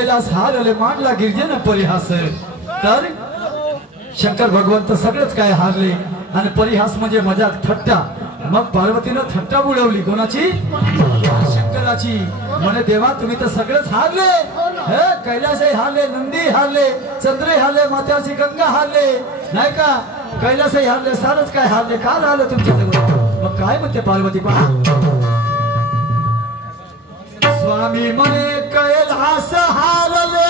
कैलास हारले मांडला गिरजेन परिहास। तर शंकर भगवंत सगळंच काय हारले आणि परिहास म्हणजे मजाक थट्टा। मग पार्वतीनं थट्टा बुडवली कोणाची? शंकराची। म्हणे देवा तुम्ही तर सगळंच हारले, हे कैलासही हारले, नंदी हारले, चंद्रही हारले, मात्याची गंगा हारले, नाही का? कैलासही हारले, सारच काय हारले, का राहिलं तुमच्या जवळ? मग काय म्हणते पार्वती पहा, स्वामी म्हणे कैलास हारले,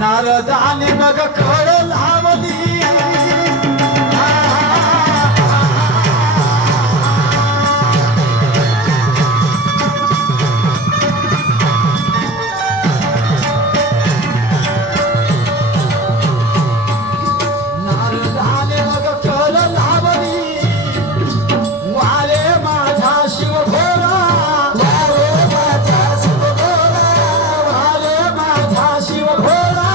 नारदाने मग कळ लावली, नारदाने मग कळ लावली, वारे माझा शिव भोला, वारे माझा शिव भोला, वारे माझा शिव भोला,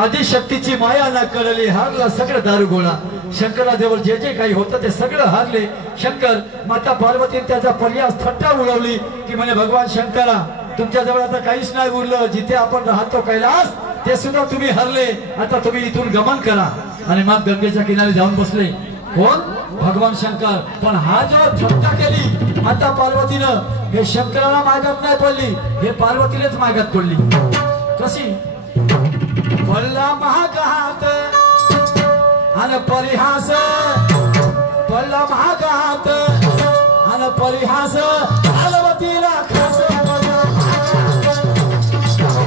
आदिशक्तीची माया ना कळली, हारला सगळं दारुगोळा। शंकराजवळ जे जे काही होतं ते सगळं हारले शंकर। माता पार्वतीने त्याचा पर्यास थट्टा उडवली की म्हणे भगवान शंकरा तुमच्याजवळ आता काहीच नाही उरलं, जिथे आपण राहतो कैलास ते सुद्धा तुम्ही हरले, आता तुम्ही इथून गमन करा। आणि मग गंगेच्या किनारी जाऊन बसले कोण? भगवान शंकर। पण हा जो थट्टा केली माता पार्वतीनं, हे शंकराला मागात नाही पडली, हे पार्वतीलाच मागात पडली। कशी? पडला महागात आणि परिहास, पडला महागात आणि परिहास, पार्वतीला खास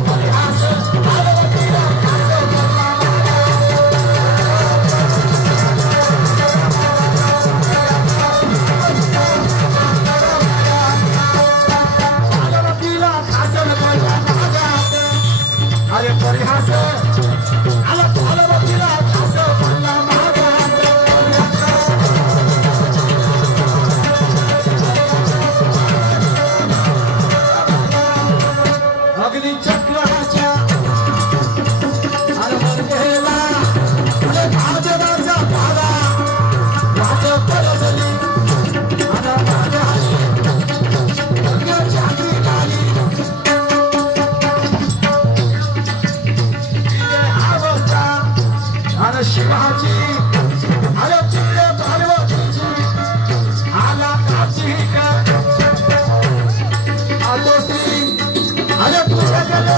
परिहास, पार्वतीला खास पार्वतीला खास अरे परिहास आला, पार्वतीला खास पडला महागात, अग्नि चक्राच्या अरे गेला, अरे भाजपाचा पाला वाट परजली, अरे भाजली गंगाच्या किनारी अरे शिवाजी, अरे तुझ्या पार्वतीची आला काची का आलो श्री, अरे तुझ्याकडे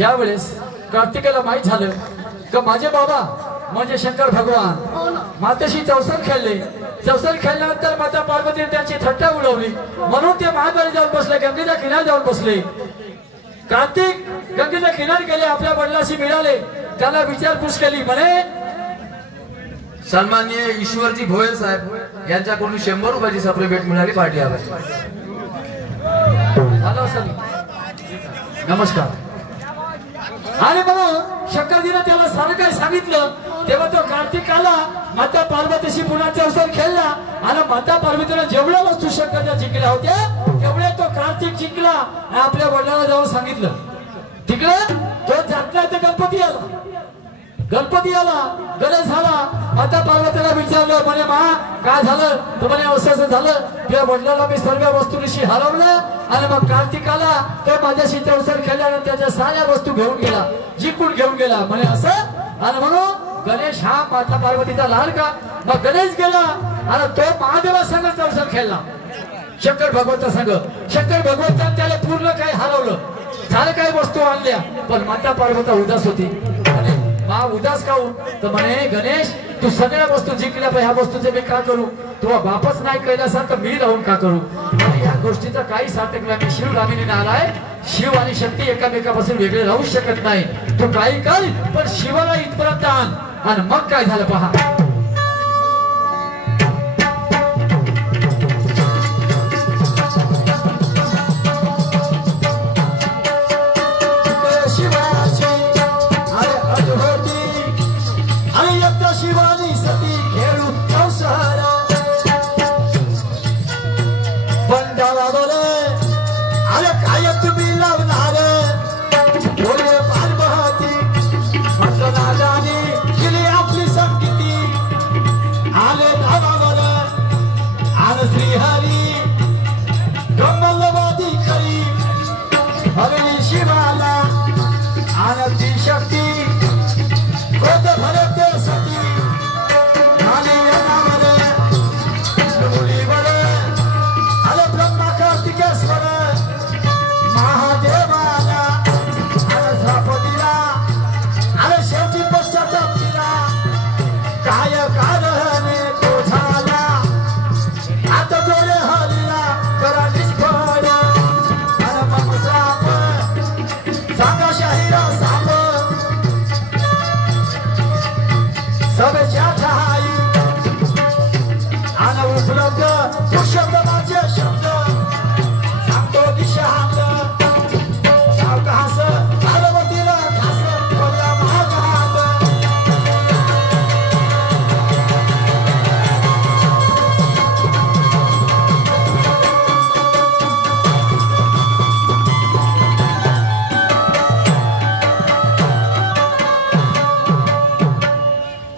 ज्या वेळेस कार्तिकेला माहीत झालं की माझे बाबा म्हणजे शंकर भगवान मातेशी चौसर खेळले, चौसर खेळल्यानंतर माता पार्वतीने त्यांची थट्टा उडवली, म्हणून ते महाद्वारी जाऊन बसले, गंगेच्या किनारी जाऊन बसले. कार्तिक गंगेच्या किनारी गेले, आपल्या वडिलांशी मिळाले, त्याला विचारपूस केली. म्हणे सन्माननीय ईश्वरजी भोयर साहेब यांच्याकडून 100 रुपयाची सप्रे भेट मिळाली, पार्टी हवी. हॅलो सर, नमस्कार. आणि म्हणून शंकरजीने त्याला सारं काय सांगितलं. तेव्हा तो कार्तिक आला, माता पार्वतीशी पुन्हा चौसर खेळला आणि माता पार्वतीने जेवढ्या वस्तू शंकरच्या जिंकल्या होत्या तेवढे तो कार्तिक जिंकला. आपल्या वडिलांना जाऊन सांगितलं. तिकडे तो जातला तर गणपती आला, गणपती आला, गणेश झाला. माता पार्वतीला विचारलं, म्हणे मा काय झालं? तर म्हणे असं झालं, त्या वडिलांना मी सर्व वस्तूंशी हरवलं आणि मग कार्तिक आला तर माझ्याशी चौसर खेळल्यानंतर त्याच्या साऱ्या वस्तू घेऊन गेला, जिंकून घेऊन गेला. म्हणे असं. आणि म्हणून गणेश हा माता पार्वतीचा लाडका. मग गणेश गेला आणि तो महादेवा संग चौसर खेळला, शंकर भगवंता संग. शंकर भगवंताने त्याला पूर्ण काही हरवलं, सारे काही वस्तू आणल्या, पण माता पार्वती उदास होती. मा उदास काहून? तर म्हणे गणेश तू सगळ्या वस्तू जिंकल्या, पण ह्या वस्तूचे मी का करू? तू बापच नाही कैलासात तर मी राहून का करू? आणि या गोष्टीचा काही सार्थक नाही. शिवगामिनीने आलाय, शिव आणि शक्ती एकामेकापासून वेगळे राहू शकत नाही. तू काही कर पण शिवाला इथपर्यंत आण. आणि मग काय झालं पहा. शिवानी सती खेळू संसारा बंडाला बोले अरे काय तुम्ही लावणार बोले पार्वती म्हटलं नादानी गेली आपली संगीती आले धावा बोले आन श्रीहरी गंमलवादी खरी हरली शिवाला आन ती शक्ती क्रोध भरते सती आले नामरे विष्णुमुली बरे आले ब्रह्मा कार्तिकेश्वर महादेवाला आले श्रापतीला आले शेवटी पश्चाताप दिला काय कारणे तो झाला आता जोडे हरीला करा निष्फळ आणि मग साप सांगा शाहीरा साप सभेच्या ठाई आणि उपलब्ध तो शब्द माझे शब्द सांगतो दिशांत सावकाश पार्वतीला खास बोलला महागात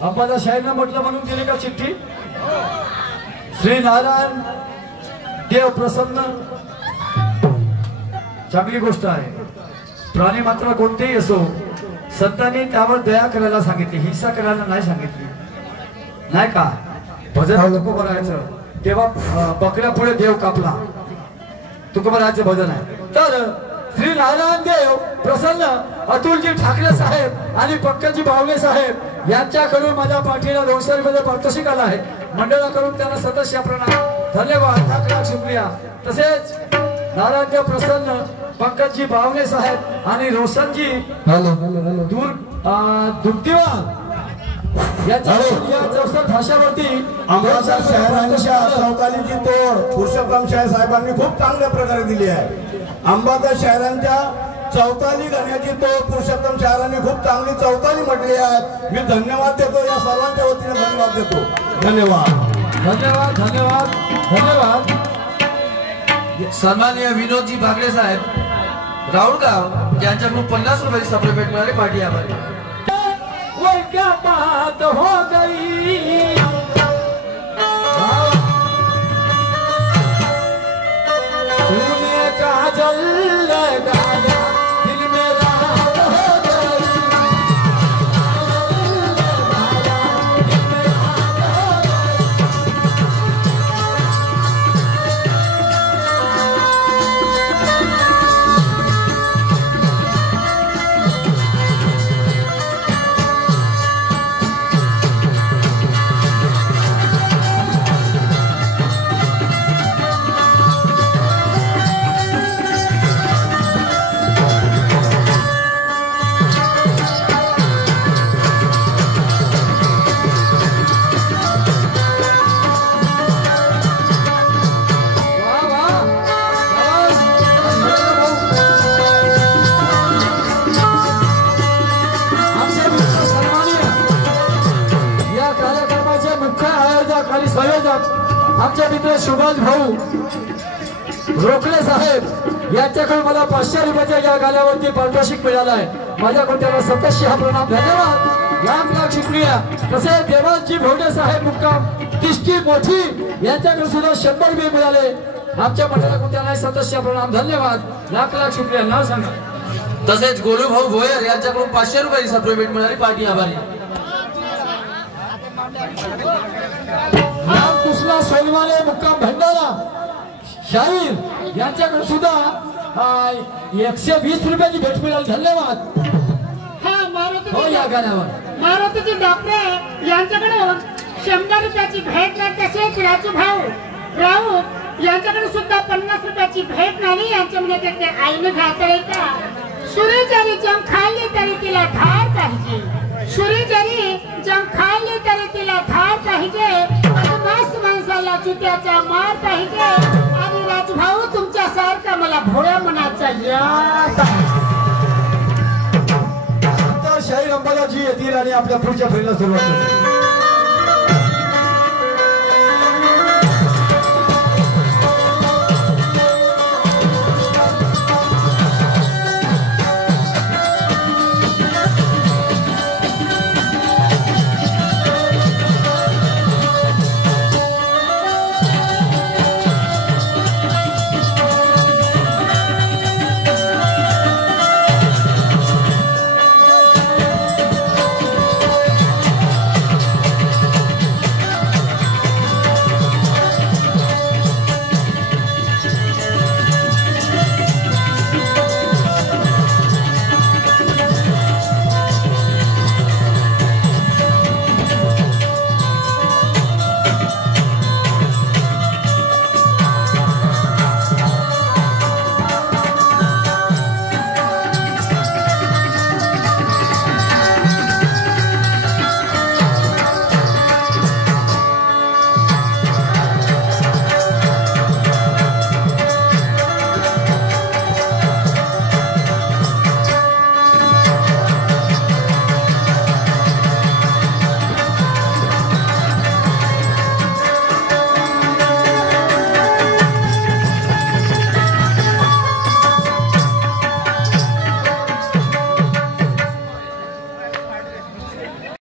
अंबादा शाहीरनं म्हटलं म्हणून दिली का चिठ्ठी. श्री नारायण देव प्रसन्न, चांगली गोष्ट आहे. प्राणी मात्र कोणतेही असो संतांनी त्यावर दया करायला सांगितली, हिंसा करायला नाही सांगितली, नाही का. भजन तुकोबरायचं तेव्हा बकऱ्या पुढे देव कापला, तुकोबरायचं भजन आहे. तर श्री नारायण देव प्रसन्न अतुलजी ठाकरे साहेब आणि पंकजी बावले साहेब यांच्याकडून माझ्या पाठीला 200 रुपये पारितोषिक आला आहे. मंडळाकडून त्यांना सदस्य प्रणाम, धन्यवाद, लाख लाख शुक्रिया. तसेच नारायण देव प्रसन्न, पंकजी बावले साहेब आणि रोशनजी दुग्धीवाल यांच्या भाषावरती आमच्या शहरांच्या चौकालीची तोड पुरुषोत्तम शाह साहेबांनी खूप चांगल्या प्रकारे दिली आहे. अंबादास शहरांच्या चौताली गाण्याची तोड पुरुषोत्तम शहरांनी खूप चांगली चौताली म्हटली आहे. मी धन्यवाद देतो, या सर्वांच्या वतीने धन्यवाद देतो. धन्यवाद धन्यवाद धन्यवाद धन्यवाद. सन्माननीय विनोदजी भागले साहेब राऊळगाव यांच्याकडून 50 रुपयाची सप्रे भेट मिळाली, पार्टी आभारी. वो क्या बात हो गई तूने काजल लगाया दिल में रात हो गई दिल में रात हो गई सुभाष भाऊ रोखले साहेब यांच्याकडून मला 500 रुपयाच्या या गाल्यावरती पारितोषिक मिळालाय. माझ्याकडून त्यांना सततशी हा प्रणाम, धन्यवाद, लाख शुक्रिया. तसेच देवाजी भोवडे साहेब मुक्काम तिष्ठी मोठी यांच्याकडून सुद्धा 100 रुपये मिळाले. आमच्या मंडळाकडून त्यांना सततशी प्रणाम, धन्यवाद, लाख शुक्रिया. नाव सांगा. तसेच गोलू भाऊ भोयर यांच्याकडून 500 रुपये सप्लिमेंट मिळाली, पार्टी आभारी. रामकृष्ण सोनवाले मुक्काम भंडारा शाहीर यांच्याकडून सुद्धा 120 रुपयाची भेट मिळाली, धन्यवाद. हो या गाण्यावर मारुतीचे डॉक्टर यांच्याकडून 100 रुपयाची भेट नाही. तसेच राजू भाऊ राऊत यांच्याकडे सुद्धा 50 रुपयाची भेट नाही. यांच्या म्हणजे ते आईने घातले का सुरी जरी जम खाल्ली तरी तिला धार पाहिजे, सुरी जरी जम खाल्ली तरी तिला धार पाहिजे, मास माणसाला चुत्याचा मार पाहिजे. आणि राजू भाऊ तुमच्यासारखा मला भोळ्या मनाचा याद. शाहीर अंबादाजी येतील आणि आपल्या पुढच्या फेरीला सुरुवात करतील.